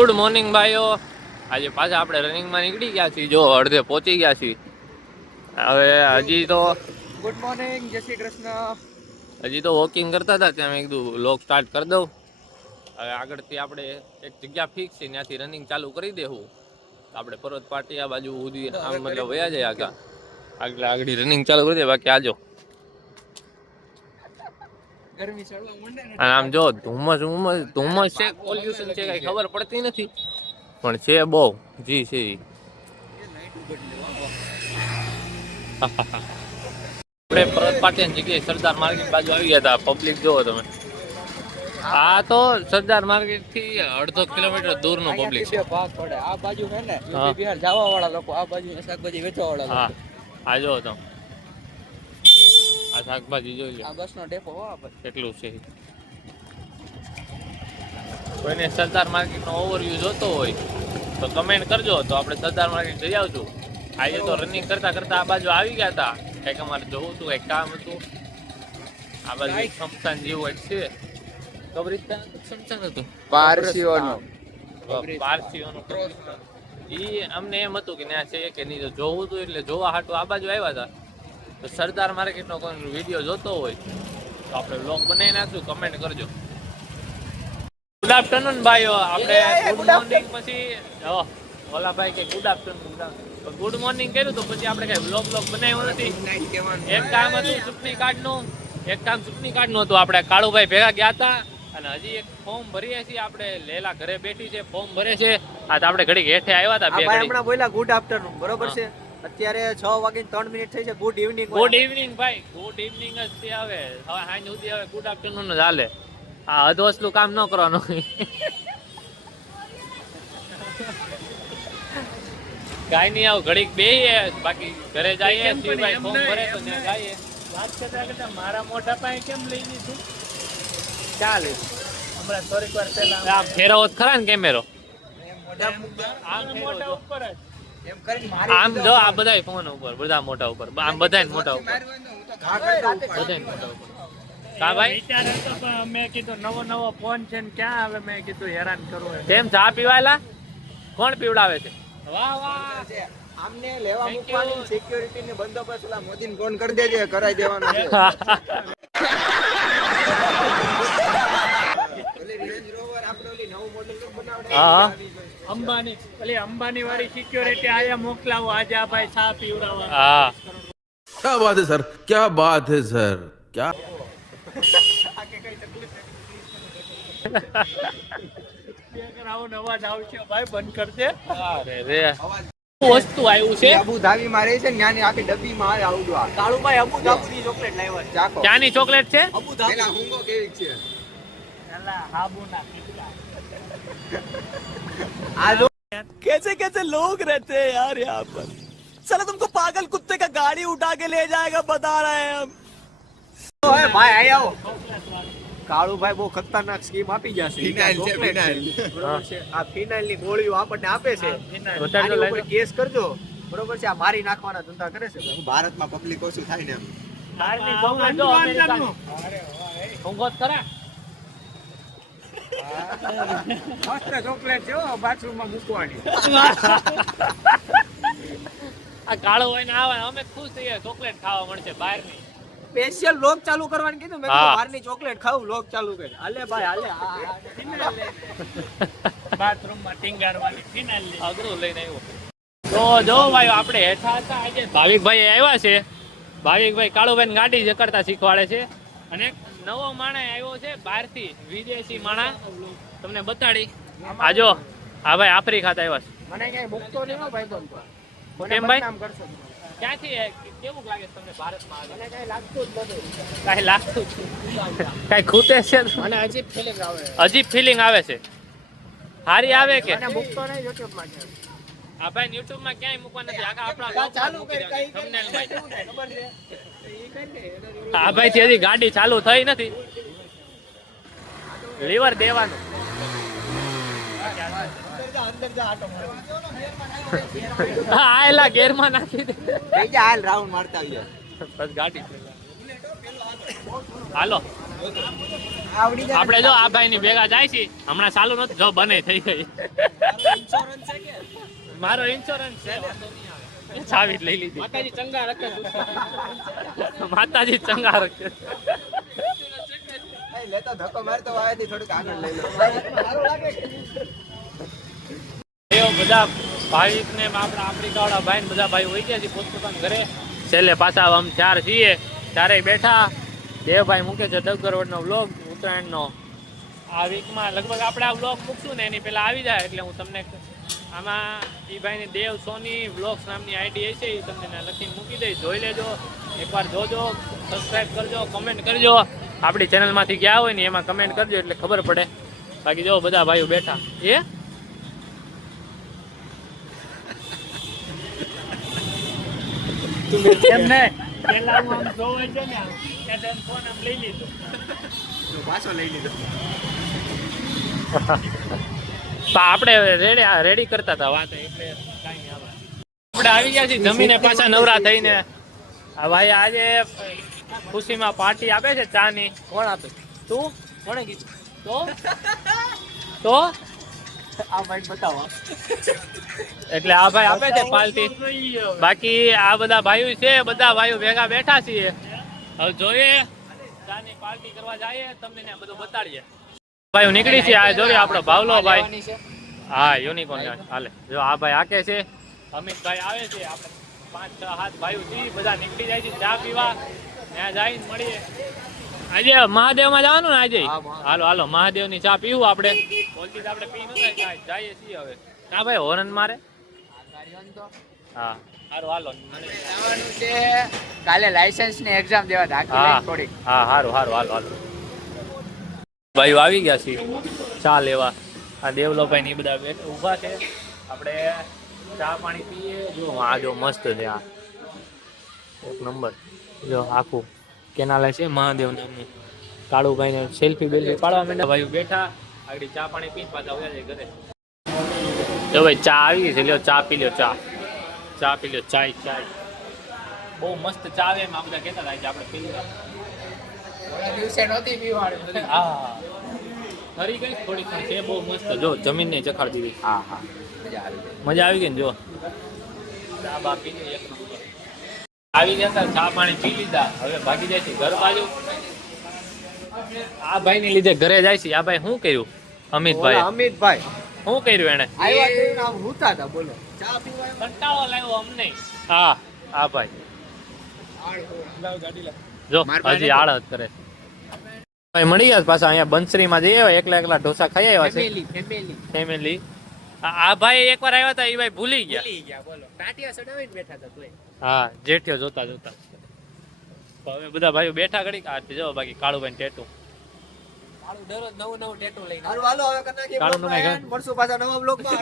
Good morning ભાઈઓ. આજે પાછા આપણે રનિંગમાં નીકળી ગયા છીએ. જો અડધે પહોંચી ગયા છીએ. હવે હજી તો ગુડ મોર્નિંગ, જય શ્રી કૃષ્ણ. હજી તો વોકિંગ કરતા હતા ત્યાં મેં કીધું લોક સ્ટાર્ટ કરી દઉં. હવે આગળથી આપણે એક જગ્યા ફિક્સ છે, ત્યાંથી રનિંગ ચાલુ કરી દેવું. આપણે પર્વત પાટી આ બાજુ સુધી આમ મતલબ વયા જાય આગળ રનિંગ ચાલુ કરી દે. બાકી આજો ગરમી ચડવા માંડે ને આમ જો ધુમ્મસ છે, પોલ્યુશન છે, કઈ ખબર પડતી નથી પણ છે બહુ જી છે. આપણે પરત પાટિયાની જગ્યાએ સરદાર માર્કેટ બાજુ આવી ગયા હતા. પબ્લિક જોવો તમે. આ તો સરદાર માર્કેટ થી 1.5 કિલોમીટર દૂરનું પબ્લિક છે. ભાગ પડે આ બાજુ છે ને યુપી બિહાર જવા વાળા લોકો, આ બાજુ શાકભાજી વેચવા વાળા લોકો. હા આ જો તો આ શાકભાજી જોઈ લો. આ બસનો ડેપો હો કેટલું છે. કોઈને સરદાર માર્કેટનો ઓવરવ્યુ જોતો હોય તો કમેન્ટ કરજો, તો આપણે સરદાર માર્કેટ જઈ આવશું. આજે તો રનિંગ કરતા કરતા આ બાજુ આવી ગયા હતા. કંઈક અમારે જોવું હતું, કંઈક કામ હતું. આ બાજુ સમસાન જેવું એક છે, કબ્રિસ્તાન સમસાન હતું પારસીઓનું. ઈ અમને એમ હતું કે ત્યાં છે કે નહીં, તો જોવું હતું એટલે જોવા હાટું આ બાજુ આવ્યા હતા. તો સરદાર માર્કેટનો કોઈ વિડીયો જોતો હોય તો આપણે વ્લોગ બનાવી નાખશું. કમેન્ટ કરજો. ગુડ આફ્ટરનૂન ભાઈઓ. આપણે ગુડ મોર્નિંગ પછી ઓલા ભાઈ કે ગુડ આફ્ટરનૂન, ગુડ મોર્નિંગ કર્યું તો પછી આપણે કઈ વ્લોગ બનાવ્યો નથી. એક કામ હતું ચૂંટણી કાર્ડનું, હતું. આપણે કાળુભાઈ ભેગા ગયા હતા અને હજી એક ફોર્મ ભરીએ છીએ. આપણે લેલા ઘરે બેઠી છે, ફોર્મ ભરે છે. આ તો આપણે ઘડીક હેઠે આવ્યા હતા. બે ઘડી હમણાં બોલ્યા ગુડ આફ્ટરનૂન, બરોબર છે. અત્યારે 6:03 થઈ છે. Good evening. ગુડ ઇવનિંગ ભાઈ, ગુડ ઇવનિંગ જ છે. હવે સાંજ સુધી હવે ગુડ આફ્ટરનૂન જ હાલે. આ અધવસલું કામ ન કરવાનું. કાઈ નહીં, આવું ઘડીક બેહીએ, બાકી ઘરે જઈએ. શિવભાઈ ફોર્મ ભરે તો ત્યાં જઈએ. વાત કરતા કરતા મારા મોટા પાસે કેમ લઈ લીધું? ચાલે. હમણાં થોડીક વાર પહેલા આમ ફેરવો જ ખરા ને કેમેરો. આમ મોટા ઉપર જ આમ જો આ બધાય ફોન ઉપર, બધા મોટા ઉપર, આમ બધાય મોટા ઉપર, બધાય મોટા ઉપર. કા ભાઈ વિચાર હતો પણ મેં કીધું નવો ફોન છે ને ક્યાં હવે મેં કીધું હેરાન કરવું એમ. કેમ ચા પીવાયલા? કોણ પીવડાવે છે? વાહ વાહ. આમને લેવા મૂકવાની સિક્યોરિટી ને બંદોબસ્ત ઓલા મોદીને ફોન કરી દેજે, કરાઈ દેવાનો છે. હા અંબાની વાળી સિક્યોરિટી આયા મોકલાવો આજે આ ભાઈ ચા પીવડાવવા. હા क्या बात है सर, क्या बात है सर, क्या આવો અવાજ આવશે ભાઈ, બંધ કરજે. અરે રે વસ્તુ આવ્યું છે. અબુધાબી માં રહે છે, ન્યાની આખી ડબ્બી માં આવડું આ કાળુભાઈ અબુધાબી ની ચોકલેટ લાવ્યા છે. ચાખો. ક્યાંની ચોકલેટ છે? અબુધાબી એના હુંગો કેવી છે? એલા હાબુના કીધા. આ જો कैसे कैसे लोग रहते हैं यार यहाँ पर. साला तुमको पागल कुत्ते का गाड़ी उठा के ले जाएगा, बता रहे हैं हम. ઓય ભાઈ આઈ આવો. કાળુભાઈ બહુ ખતરનાક સ્કીમ આપી જશે. ફિનાઇલ છે, ફિનાઇલ. બરોબર છે. આ ફિનાઇલ ની ગોળીઓ આપણને આપે છે. વધારે આની ઉપર કેસ કરજો. બરોબર છે. આ મારી નાખવાના ધંધા કરે છે. ભારતમાં પબ્લિક ઓછું થાય ને એમ. બહારની ચોકલેટ જો અમેરિકાની. ઊંઘો જ ખરા. મસ્ત ચોકલેટ છે બાથરૂમ માં મૂકવાની. આ કાળો હોય ને આવે અમે ખુશ થઈએ. ચોકલેટ ખાવા મળશે બહારની. સ્પેશિયલ લોક ચાલુ કરવાનું કીધું. મેં હા. કીધું બહારની ચોકલેટ ખાવું, લોક ચાલુ કરે. હાલે ભાઈ હાલે. બાથરૂમમાં ટીંગાડવાની ફિનાઇલ લઈ. અઘરું લઈને આવ્યો. તો જો ભાઈ આપણે હેઠા હતા. આજે ભાવિકભાઈ આવ્યા છે. ભાવિકભાઈ કાળુભાઈ ગાડી જકડતા શીખવાડે છે. અને એક નવો માણસ આવ્યો છે બહારથી, વિદેશી માણસ. તમને બતાડી. આ જો હા ભાઈ આફ્રિકાથી આવ્યા છે. મને કઈ મૂકતો નહીં હો ભાઈ બંધ. કેમ ભાઈ? નામ કરશો. ક્યાંથી કેવું લાગે છે તમને ભારતમાં? મને કઈ લાગતું જ નથી. કાંઈ લાગતું જ કાંઈ ખૂટે છે? મને અજીબ ફિલિંગ આવે. અજીબ ફિલિંગ આવે છે. સારી આવે કે મને મૂકતો નહીં YouTube માં. આ ભાઈ YouTube માં ક્યાંય મૂકવા નથી. આખા આપણા ચાલુ મૂકી કર રહ્યા છે, કઈ thumbnail માં. ખબર છે. ઈ કઈ ને આ ભાઈ થી હજી ગાડી ચાલુ થઈ નથી. લીવર દેવાનું. અંદર જા આટો મારો. હા એલા ગેરમાં નાખી દે. થઈ જા હાલ રાઉન્ડ મારતા આવીએ. બસ ગાડી હાલો. આપણે જો આ ભાઈ ની ભેગા જાય છે હમણાં ચાલુ નથી જો બને થઈ ગઈ મારો ઇન્સ્યોરન્સ છે ચાવી જ લઈ લીધી માતાજી ચંગા રાખે માતાજી ચંગા રાખે લેતો ધક્કો મારતો વાયથી થોડુંક આગળ લઈ લો એવો બધા ભાઈ ને આપણા આફ્રિકા વાળા ભાઈ ને બધા ભાઈ હોય ગયા છે પોતપોતાના ઘરે છેલ્લે પાછા આમ ચાર છીએ ચારેય બેઠા દેવભાઈ મૂકે છે ડગરવડનો વ્લોગ ઉત્તરાયણનો આ વીકમાં લગભગ આપણે આ વ્લોગ મૂકશું ને એની પહેલા આવી જાય એટલે હું તમને આમાં એ ભાઈની દેવ સોની વ્લોગ્સ નામની આઈડી છે એ તમને લખીને મૂકી દઈશ જોઈ લેજો એકવાર જોજો સબસ્ક્રાઈબ કરજો કમેન્ટ કરજો આપણી ચેનલમાંથી ગયા હોય ને એમાં કમેન્ટ કરજો એટલે ખબર પડે બાકી જો બધા ભાઈઓ બેઠા એ એમ નહીં પેલા હું આમ જોવા છે ને એટલે ફોન આમ લઈ લીધો પાછો લઈ લીધો આપણે રેડી કરતા હતા વાત એટલે કાંઈ આવે આપણે આવી ગયા છીએ જમીને પાછા નવરા થઈને આ ભાઈ આજે ખુશીમાં પાર્ટી આપે છે ચાની કોણ આપે તું કોણે કીધું તો આ ભાઈ બતાવો એટલે આ ભાઈ આપે છે પાર્ટી બાકી આ બધા ભાઈઓ છે બધા ભાઈઓ ભેગા બેઠા છીએ હવે જોઈએ ચાની પાર્ટી કરવા જઈએ તમને ને બધું બતાડીએ ભાઈઓ નીકળી છે આ જોઈએ આપણો ભાવલો ભાઈ હા યુનિકોર્ન હાલે જો આ ભાઈ આકે છે અમિતભાઈ આવે છે આપણે 5-6 7 ભાઈઓ છીએ બધા નીકળી જાય છે ચા પીવા ત્યાં જઈને મળીએ આજે મહાદેવમાં જવાનું ને આજે હાલો હાલો મહાદેવની ચા પીવું આપણે બોલતી આપણે પી નતા જઈએ છીએ હવે ના ભાઈ હોરન મારે હા હારું હાલો જવાનું છે કાલે લાયસન્સ ની એક્ઝામ દેવા ધાકી લઈ થોડી હા હારું હારું હાલો હાલો ભાઈઓ આવી ગયા છે ચા લેવા આ દેવલોભાઈ ની બધા ઊભા છે આપણે ચા પાણી પીએ જો આ જો મસ્ત છે આ એક નંબર જો આખું કેનાલે છે મહાદેવ નામનું કાળુભાઈ ને સેલ્ફી બેલ્ફી પાડવા માંડ્યા ભાઈઓ બેઠા આગળ ચા પાણી પીને પાછા આવ્યા છે ઘરે જો ભાઈ ચા આવી છે લ્યો ચા પી લ્યો ચા પી લ્યો ચાય બહુ મસ્ત ચા આવે એમ આ બધા કહેતા હતા આપણે પી લીધા દિવસે નહોતી પીવાડી હા ફરી ગઈ થોડી પણ છે બહુ મસ્ત જો જમીન ને ચખાડ દીધી હા હા મજા આવી ગઈ ને જો ચા બા પી એક નંબર આવી ગયા હતા ચા પાણી પી લીધા હવે ભાગી જાય છે ઘર બાજુ આ ભાઈ ને લીધે ઘરે જાય છે આ ભાઈ શું કર્યું અમિતભાઈ અમિતભાઈ શું કર્યું એને આવ્યા તો આમ હુતા હતા બોલો ચા પીવા કંટાળો લાવ્યો અમને હા આ ભાઈ જો હજી આળત કરે ભાઈ મળી ગયા પાછા અહીંયા બંસરીમાં જઈએ એકલા ઢોસા ખાઈ આવ્યા છે ફેમિલી આ ભાઈ એકવાર આવ્યા હતા એ ભાઈ ભૂલી ગયા બોલો ટાટિયા સડાવીને બેઠા હતા તોય હા જેઠિયો જોતા તો હવે બધા ભાઈઓ બેઠા ઘડી જો બાકી કાળુભાઈ ટેટુ કાળું દરરોજ નવું ટેટુ લઈને હાલો હવે કનાકી કાળું નું કાંઈ મળશું પાછા નવા બ્લોગમાં